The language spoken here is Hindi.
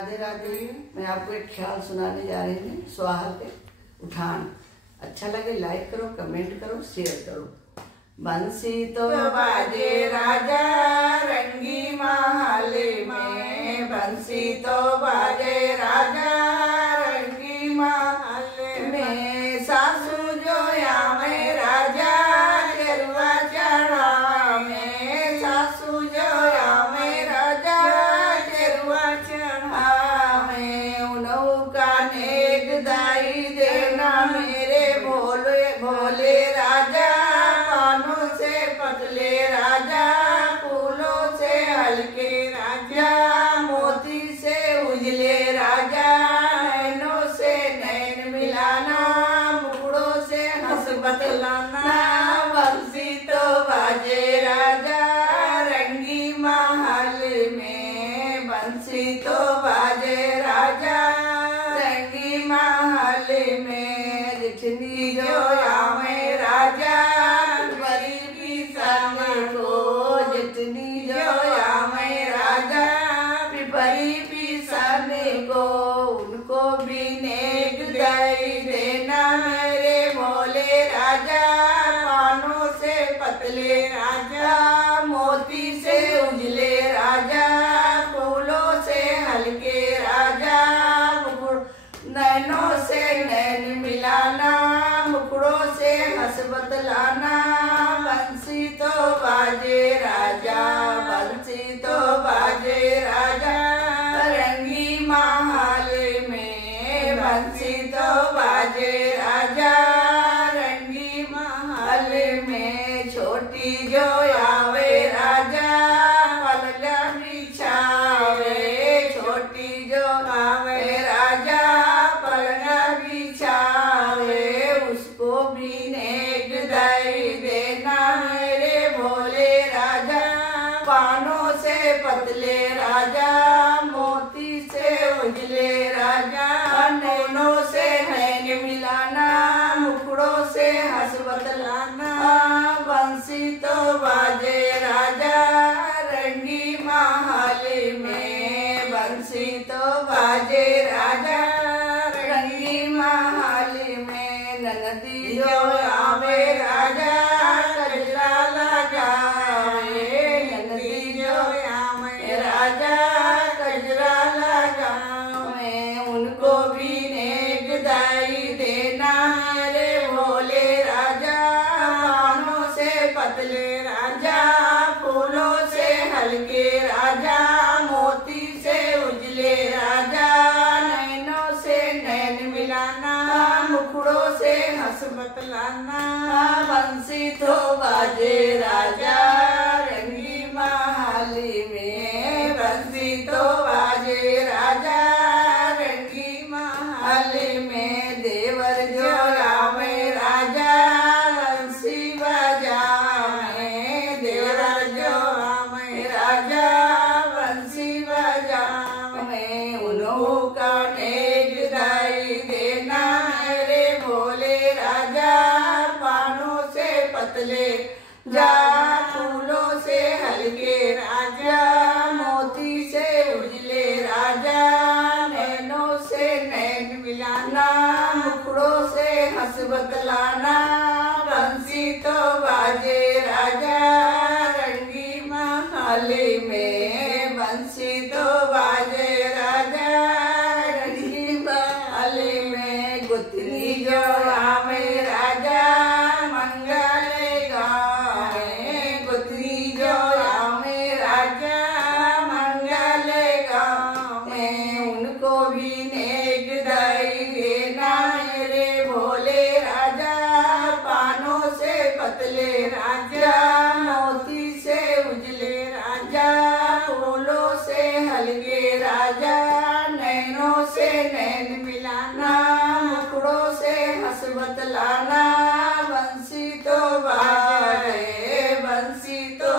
राधे राधे। मैं आपको एक ख्याल सुनाने जा रही हूँ, सोहाग के उठान। अच्छा लगे लाइक करो, कमेंट करो, शेयर करो। बंसी तो बाजे राजा रंगी महल में, बंसी तो बाजे राजा रंगी महल में। सासू जो आवे राजा केरुआ चढ़ावे, सासू जो आवे राजा केरुआ चढ़ावे। उन्हों का नेक दाई देना मेरे भोले भोले राजा, कानों से पतले राजा, फूलों से हल्के राजा, मोती से उजले राजा, नैनों से नैन मिलाना, मुखड़ों से हंस बतलाना। बंसी तो बाजे राजा रंगी महल में, बंसी तो बाजे राजा रंगी महल में। जितनी जो आवे राजा बड़ी पिसन को, जितनी जो आवे राजा बड़ी पिसन को, उनको भी नेक दई देना मेरे भोले राजा। कानों से पतले राजा, मोती से उजले राजा, फूलों से हल्के राजा, नैनों से नैन मिलाना, मुखड़ों से हंस बतलाना। बंसी तो बाजे राजा, बंसी तो बाजे राजा रंगी महल में, बंसी तो बाजे राजा रंगी महल में। छोटी जो आवे राजा पलंग बिछावे, छोटी जो आवे राजा पलंग बिछावे, उसको भी नेक दई देना मेरे भोले राजा। कानों से पतले राजा, मोती से उजले राजा, नैनों से नैन मिलाना, मुखड़ों से हंस बतलाना। बंसी तो बाजे राजा रंगी महल में, बंसी तो बाजे राजा रंगी महल में। ननदी जो आवे राजा कजरा लगावे, ननदी जो आवे राजा कजरा लगावे, उनको भी नेक दाई देना मेरे भोले राजा। कानों से पतले राजा, फूलों से हल्के राजा, मोती से उजले राजा, नैनों से नैन मिलाना, मुखड़ों से हंस बतलाना। बंसी तो बाजे राजा रंगी महल में, बंसी तो बाजे राजा रंगी महल में। देवर जो आवे राजा बंसी बजावे, देवर जो आवे राजा बंसी बजावे, उन्हों का नेक दाई देना मेरे भोले राजा। कानों से पतले जा, फूलों से हल्के राजा, मोती से उजले राजा, नैनों से नैन मिलाना, मुखड़ों से हंस बतलाना। बंसी तो बाजे राजा रंगी महल में, बंसी तो बाजे राजा रंगी महल में। गुथनी जो आवे राजा मंगल गावे, गुथनी जो आवे राजा मंगल गावे, उनको भी नेक दई देना मेरे भोले राजा। कानों से पतले राजा, मोती से उजले राजा, फूलों से हल्के राजा, नैनों से नैन मिलाना, मुखड़ों से हंस बतलाना। बंसी तो बाजे, बंसी तो